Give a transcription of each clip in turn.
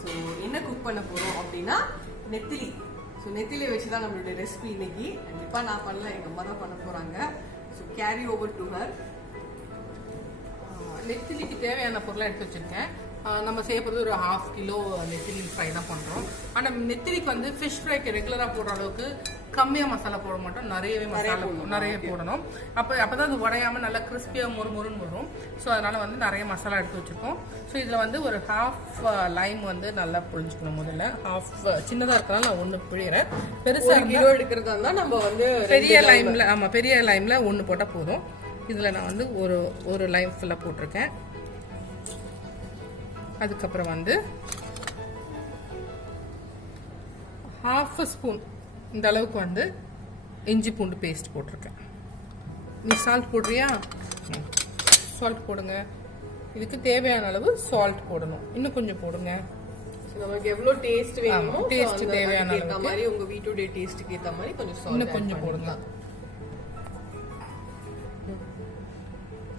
So என்ன cook பண்ண போறோம் அப்படின்னா நெத்திலி. ஸோ நெத்திலி வச்சு தான் நம்மளுடைய ரெசிபி இன்னைக்கு. கண்டிப்பா நான் பண்ணல எங்க அம்மா தான் பண்ண போறாங்க. So carry over to her நெத்திலிக்கு தேவையான பொருளை எடுத்து வச்சிருக்கேன். நம்ம செய்ய போகிறது ஒரு ஹாஃப் கிலோ நெத்திலி ஃப்ரை தான் பண்ணுறோம் ஆனால் நெத்திலிக்கு வந்து ஃபிஷ் ஃப்ரைக்கு ரெகுலராக போடுற அளவுக்கு கம்மியாக மசாலா போட மாட்டோம். நிறையவே மசாலா நிறைய போடணும். அப்போ அப்போ தான் அது உடையாம நல்லா கிறிஸ்பியாக மொறு மொறுன்னு வரும். ஸோ அதனால் வந்து நிறைய மசாலா எடுத்து வச்சுருக்கோம். ஸோ இதில் வந்து ஒரு ஹாஃப் லைம் வந்து நல்லா புழிஞ்சுக்கணும் முதல்ல. ஹாஃப் சின்னதாக இருக்கிறனால நான் ஒன்று பிழிகிறேன் பெருசாக கிலோ எடுக்கிறதா இருந்தா நம்ம வந்து பெரிய லைம்ல ஆமா பெரிய லைம்ல ஒன்று போட்டால் போதும். இதில் நான் வந்து ஒரு ஒரு லைம் ஃபுல்லாக போட்டிருக்கேன். அதுக்கப்புறம் வந்து ஹாஃப் ஸ்பூன் இந்த அளவுக்கு வந்து இஞ்சி பூண்டு பேஸ்ட் போட்டிருக்கேன். நீ சால்ட் போடுறியா? சால்ட் போடுங்க. இதுக்கு தேவையான அளவு சால்ட் போடணும். இன்னும் கொஞ்சம் போடுங்க. நமக்கு எவ்வளவு டேஸ்ட் வேணுமோ அந்த தேவையான அளவுக்கு. மாதிரி உங்க வீட்டுடைய டேஸ்ட்டுக்கு ஏத்த மாதிரி கொஞ்சம் இன்னும் கொஞ்சம் போடுங்க.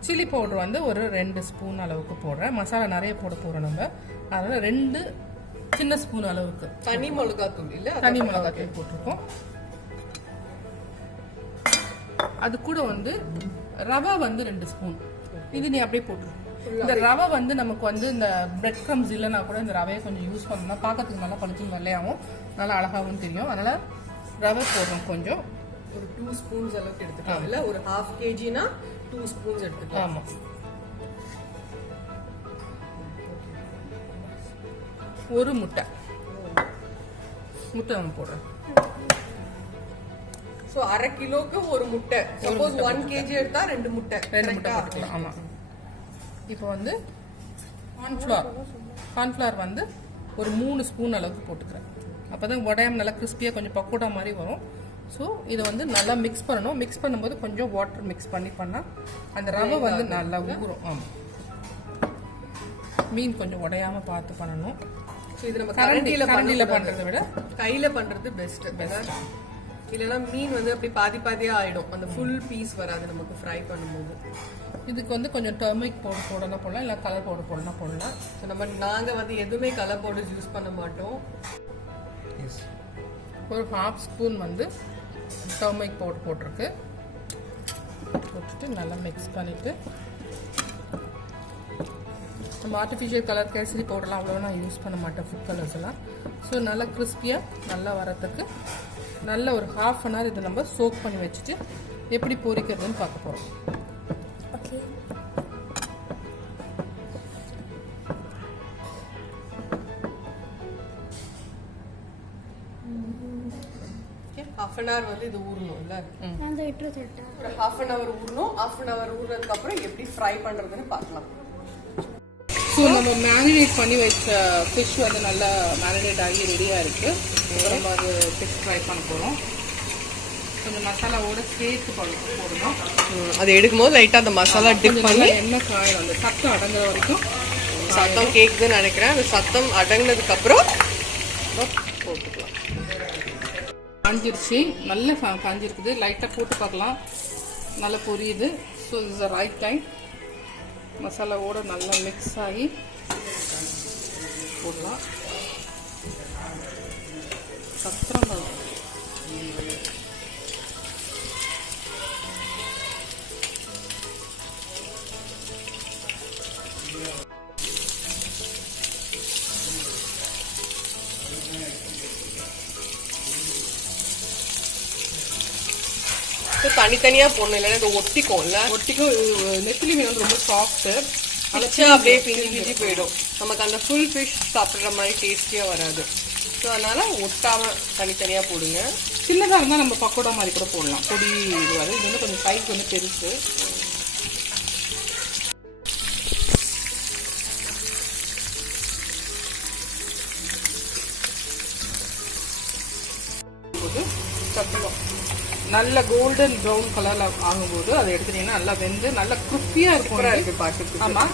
சில்லி பவுடர் வந்து ஒரு ரெண்டு ஸ்பூன் அளவுக்கு போடுறேன். மசாலா நிறைய போட போகிறோம் நம்ம. அதனால ரெண்டு சின்ன ஸ்பூன் அளவுக்கு. தனி மிளகாய் தூள் இல்ல? தனி மிளகாத்தூள் போட்டிருக்கோம். அது கூட வந்து ரவை வந்து ரெண்டு ஸ்பூன். இது நீ அப்படியே போட்டுரு. இந்த ரவை வந்து நமக்கு வந்து இந்த பிரெட் க்ரம்ஸ் இல்லைன்னா கூட இந்த ரவையை கொஞ்சம் யூஸ் பண்ணோம்னா பார்க்கறதுக்கு நல்லா பளிச்சுன்னு வெள்ளையாகவும் நல்லா அழகாகவும் தெரியும். அதனால ரவை போடுறோம் கொஞ்சம். ஒரு டூ ஸ்பூன்ஸ் அளவுக்கு எடுத்துக்கலாம். இல்ல ஒரு ஹாஃப் கேஜினா டூ ஸ்பூன்ஸ் எடுத்துக்கலாம் ஆமாம் ஒரு முட்டை. முட்டை நம்ம போடுறோம். சோ அரை கிலோக்கு ஒரு முட்டை. சப்போஸ் ஒன் கேஜி எடுத்தா ரெண்டு முட்டை. ரெண்டு முட்டை? போட்டுக்கலாம். ஆமாம் இப்போ வந்து கார்ன்ஃப்ளவர் கார்ன்ஃப்ளவர் வந்து ஒரு மூணு ஸ்பூன் அளவுக்கு போட்டுக்கிறேன். அப்போ தான் உடையாம நல்லா கிறிஸ்பியாக கொஞ்சம் பக்கோடா மாதிரி வரும். ஸோ இதை வந்து நல்லா மிக்ஸ் பண்ணணும். மிக்ஸ் பண்ணும்போது கொஞ்சம் வாட்டர் மிக்ஸ் பண்ணி பண்ணால் அந்த ரவை வந்து நல்லா ஊறும். ஆமாம் மீன் கொஞ்சம் உடையாம பார்த்து பண்ணணும். So, இது நம்ம கரண்டியில் பண்ண பண்ணுறதை விட கையில பண்றது பெஸ்ட் இல்லைன்னா மீன் வந்து அப்படி பாதி பாதியா ஆயிடும். அந்த ஃபுல் பீஸ் வராது நமக்கு ஃப்ரை பண்ணும்போது. இதுக்கு வந்து கொஞ்சம் டர்மரிக் பவுடர் போடலாம் போடலாம். இல்லை கலர் பவுடர் போடலாம் போடலாம். ஸோ நம்ம நாங்க வந்து எதுவுமே கலர் பவுடர்ஸ் யூஸ் பண்ண மாட்டோம். ஒரு ஹாஃப் ஸ்பூன் வந்து டர்மரிக் பவுடர் போட்டிருக்கு. போட்டுட்டு நல்லா மிக்ஸ் பண்ணிவிட்டு நம்ம ஆர்டிஃபிஷியல் கலர் கேசரி பவுடர்லாம் அவ்வளோ நான் யூஸ் பண்ண மாட்டேன் ஃபுட் கலர்ஸ் எல்லாம். ஸோ நல்லா கிறிஸ்பியாக நல்லா வரத்துக்கு நல்ல ஒரு ஹாஃப் அன் ஹவர் இதை நம்ம சோக் பண்ணி வச்சுட்டு எப்படி பொரிக்கிறதுன்னு பார்க்க போகிறோம் ஹாஃப் அன் ஹவர் வந்து இது ஊறணும் இல்ல அந்த இட்டு தொட்டா. ஒரு ஹாஃப் அன் ஹவர் ஊறணும். ஹாஃப் அன் ஹவர் ஊறினதுக்கு அப்புறம் எப்படி ஃப்ரை பண்றதுன்னு பார்க்கலாம். ஸோ நம்ம மேரினேட் பண்ணி வச்ச ஃபிஷ் வந்து நல்லா மேரினேட் ஆகி ரெடியாக இருக்குது இப்போ நம்ம அது ஃபிஷ் ஃப்ரை பண்ண போகிறோம் கொஞ்சம் மசாலாவோட சேர்த்து பழக்கம் போடணும். அது எடுக்கும்போது லைட்டா அந்த மசாலா டிப் பண்ணி எண்ணெய் காயும் அந்த சத்தம் அடங்குற வரைக்கும். சத்தம் கேக்குதுன்னு நினைக்கிறேன். அந்த சத்தம் அடங்கினதுக்கு அப்புறம் போட்டுக்கலாம் காஞ்சிருச்சு. நல்லா காஞ்சிருக்குது. லைட்டாக போட்டு பார்க்கலாம். நல்லா பொரியுது. ஸோ இஸ் ரைட் டைம் மசாலாவோட நல்லா மிக்ஸ் ஆகி போடலாம். சத்திரம் தான் ஸோ தனித்தனியா போடணும் இல்லைன்னா இது ஒட்டிக்கும்ல? ஒட்டிக்கும். நெத்திலி மீன் வந்து ரொம்ப சாஃப்ட்டு அழைச்சா அப்படியே பிஞ்சு பிஞ்சு போயிடும். நமக்கு அந்த ஃபுல் ஃபிஷ் சாப்பிடுற மாதிரி டேஸ்டியா வராது. ஸோ அதனால ஒட்டாம தனித்தனியா போடுங்க. சின்னதாக இருந்தால் நம்ம பக்கோடா மாதிரி கூட போடலாம். பொடி இது வரும் இது வந்து கொஞ்சம் சைஸ் வந்து பெருசு. சத்துவம் நல்ல கோல்டன் ப்ரௌன் கலர்ல ஆகும்போது அதை எடுத்துட்டீங்கன்னா நல்லா வெந்து நல்லா கிறிஸ்பியா இருக்கும். சூப்பரா இது. இருக்கு பார்க்கறதுக்கு. ஆமா.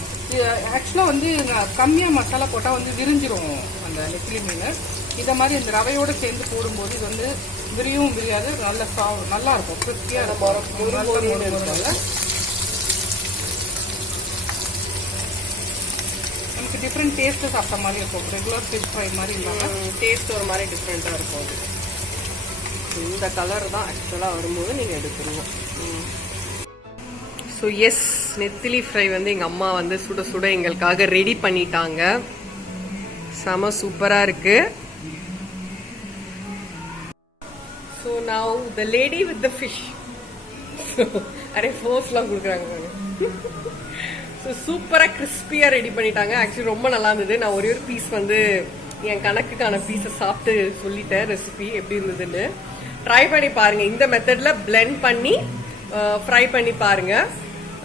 ஆக்சுவலா வந்து நான் கம்மியா மசாலா போட்டா வந்து விரிஞ்சிரும் அந்த நெத்திலி மீன். இத மாதிரி இந்த ரவையோட சேர்ந்து போடும்போது இது வந்து விரியவும் விரியாது நல்ல சா- நல்லா இருக்கும். கிறிஸ்பியா இருக்கும். நமக்கு டிஃப்ரெண்ட் டேஸ்ட்டு சாப்பிட்ட மாதிரி இருக்கும். ரெகுலர் ஃபிஷ் ஃப்ரை மாதிரி இல்லாமல் டேஸ்ட் ஒரு மாதிரி டிஃப்ரெண்ட்டாக இருக்கும் அது. இந்த கலர் தான் ஆக்சுவலாக வரும்போது நீங்கள் எடுத்துருவோம் ஸோ எஸ் நெத்திலி ஃப்ரை வந்து எங்கள் அம்மா வந்து சுட சுட எங்களுக்காக ரெடி பண்ணிட்டாங்க. செம சூப்பராக இருக்கு. ஸோ நான் the lady with the fish array ஃபோர்ஸ்லாம் கொடுக்குறாங்க ஸோ சூப்பராக கிறிஸ்பியாக ரெடி பண்ணிட்டாங்க. ஆக்சுவலி ரொம்ப நல்லா இருந்தது. நான் ஒரே ஒரு பீஸ் வந்து என் கணக்குக்கான பீஸை சாப்பிட்டு சொல்லிட்டேன் ரெசிபி எப்படி இருந்ததுன்னு. ட்ரை பண்ணி பாருங்க. இந்த மெத்தட்ல blend பண்ணி ஃப்ரை பண்ணி பாருங்க.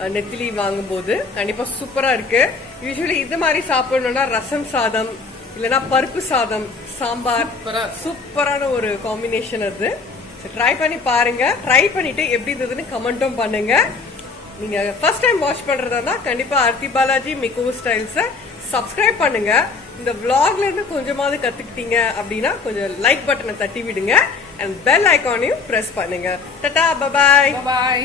அஹ், நெத்திலி வாங்கும்போது. கண்டிப்பா சூப்பரா இருக்கு. யூஸ்வலி இது மாதிரி சாப்பிடணும்னா ரசம் சாதம் இல்லைன்னா பருப்பு சாதம் சாம்பார். சூப்பராக சூப்பரான ஒரு காம்பினேஷன் அது. ட்ரை பண்ணி பாருங்க. ட்ரை பண்ணிட்டு எப்படி இருந்ததுன்னு கமெண்ட்டும் பண்ணுங்க. நீங்க ஃபர்ஸ்ட் டைம் வாட்ச் பண்றதா இருந்தா கண்டிப்பா ஆர்த்தி பாலாஜி மிகோ ஸ்டைல்ஸ சப்ஸ்கிரைப் பண்ணுங்க. இந்த இருந்து கொஞ்சமாவது கத்துக்கிட்டீங்க அப்படின்னா கொஞ்சம் லைக் பட்டனை தட்டி விடுங்க. அண்ட் பெல் ஐக்கானையும் ப்ரெஸ் பண்ணுங்க. டட்டா பபாய் பாய்